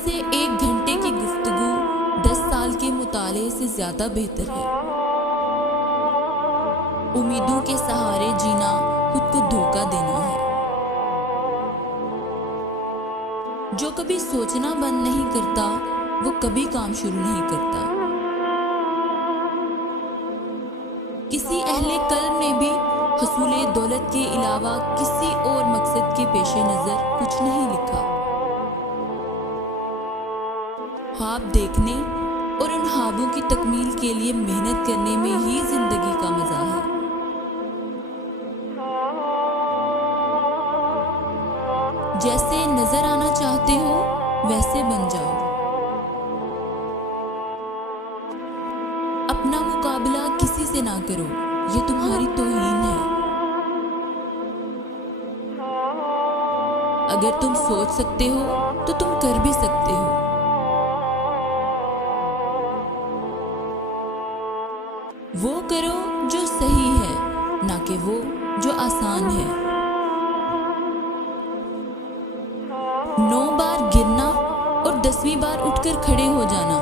से 1 घंटे की गुफ्तगू 10 साल के मुताले से ज्यादा बेहतर है। उम्मीदों के सहारे जीना खुद को धोखा देना है। जो कभी सोचना बंद नहीं करता वो कभी काम शुरू नहीं करता। किसी अहले कल्म ने भी हसूले दौलत के अलावा किसी और मकसद के पेशे नजर कुछ नहीं लिखा। ख्वाब देखने और उन ख्वाबों की तकमील के लिए मेहनत करने में ही जिंदगी का मजा है। जैसे नजर आना चाहते हो वैसे बन जाओ। अपना मुकाबला किसी से ना करो, ये तुम्हारी तौहीन है। अगर तुम सोच सकते हो तो तुम कर भी सकते हो। वो करो जो सही है, ना कि वो जो आसान है। 9 बार गिरना और 10वीं बार उठकर खड़े हो जाना,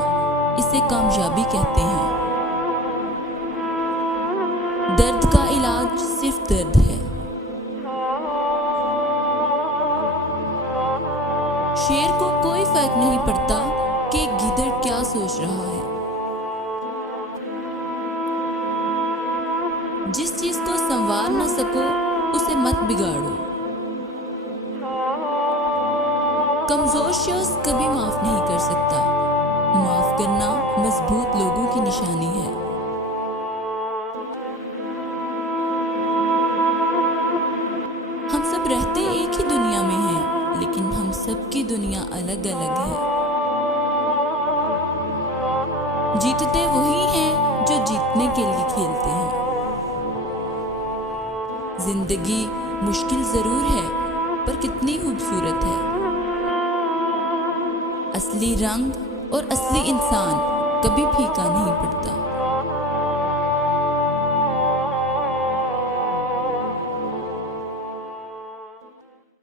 इसे कामयाबी कहते हैं। दर्द का इलाज सिर्फ दर्द है। शेर को कोई फर्क नहीं पड़ता कि गिद्ध क्या सोच रहा है। जिस चीज को संवार न सको उसे मत बिगाड़ो। कमजोर शख्स कभी माफ नहीं कर सकता। माफ करना मजबूत लोगों की निशानी है। हम सब रहते एक ही दुनिया में हैं, लेकिन हम सब की दुनिया अलग अलग है। जीतते वही हैं जो जीतने के लिए खेलते हैं। जिंदगी मुश्किल जरूर है, पर कितनी खूबसूरत है। असली रंग और असली इंसान कभी फीका नहीं पड़ता।